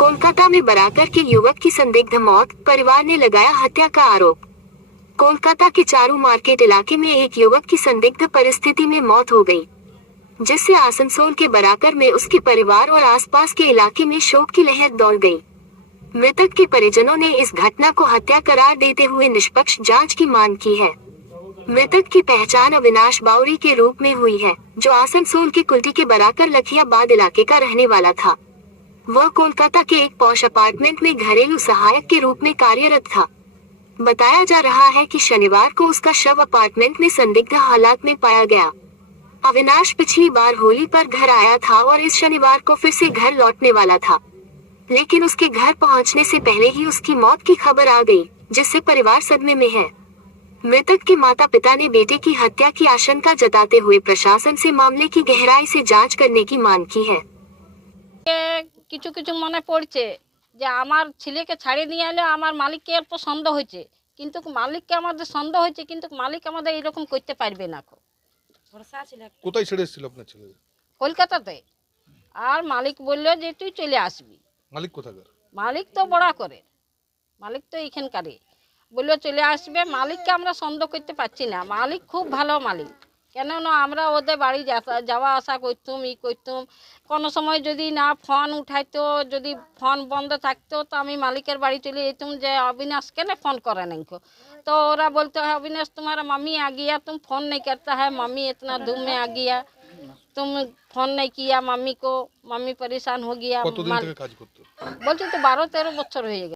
कोलकाता में बराकर के युवक की संदिग्ध मौत, परिवार ने लगाया हत्या का आरोप। कोलकाता के चारू मार्केट इलाके में एक युवक की संदिग्ध परिस्थिति में मौत हो गई, जिससे आसनसोल के बराकर में उसके परिवार और आसपास के इलाके में शोक की लहर दौड़ गई। मृतक के परिजनों ने इस घटना को हत्या करार देते हुए निष्पक्ष जांच की मांग की है। मृतक की पहचान अविनाश बाउरी के रूप में हुई है, जो आसनसोल के कुल्टी के बराकर लखियाबाद इलाके का रहने वाला था। वह कोलकाता के एक पॉश अपार्टमेंट में घरेलू सहायक के रूप में कार्यरत था। बताया जा रहा है कि शनिवार को उसका शव अपार्टमेंट में संदिग्ध हालात में पाया गया। अविनाश पिछली बार होली पर घर आया था और इस शनिवार को फिर से घर लौटने वाला था, लेकिन उसके घर पहुंचने से पहले ही उसकी मौत की खबर आ गई, जिससे परिवार सदमे में है। मृतक के माता पिता ने बेटे की हत्या की आशंका जताते हुए प्रशासन से मामले की गहराई से जांच करने की मांग की है। কিছু কিছু মনে পড়ছে যে আমার ছেলেকে ছাড়িয়ে নিয়ে এলে আমার মালিককে অল্প সন্দেহ হয়েছে, কিন্তু মালিককে আমাদের সন্দেহ হয়েছে, কিন্তু মালিক আমাদের এরকম করতে পারবে না। কোথায় ছেড়ে এসেছিল আপনার ছেলে? কলকাতাতে। আর মালিক বললো যে তুই চলে আসবি। মালিক কোথাকার? মালিক তো বড়া করে, মালিক তো এইখানকারই। বললো চলে আসবে। মালিককে আমরা সন্দেহ করতে পারছি না, মালিক খুব ভালো মালিক। কেননা আমরা ওদের বাড়ি যাওয়া আসা করতুম, করতুম। কোনো সময় যদি না ফোন উঠাইতো, যদি ফোন বন্ধ থাকতো, তো আমি মালিকের বাড়ি চলে যেতুম যে अविनाश কেন ফোন করে नहीं को। तो ওরা বলতো है अविनाश तुम्हारा मम्मी आ गया, तुम फोन नहीं करता है, मम्मी इतना धूम में आ गया, तुम फोन नहीं किया मम्मी को, मम्मी परेशान हो गया। কতদিন থেকে কাজ করতো? বলছি তো 12-13 বছর হয়ে গেছে।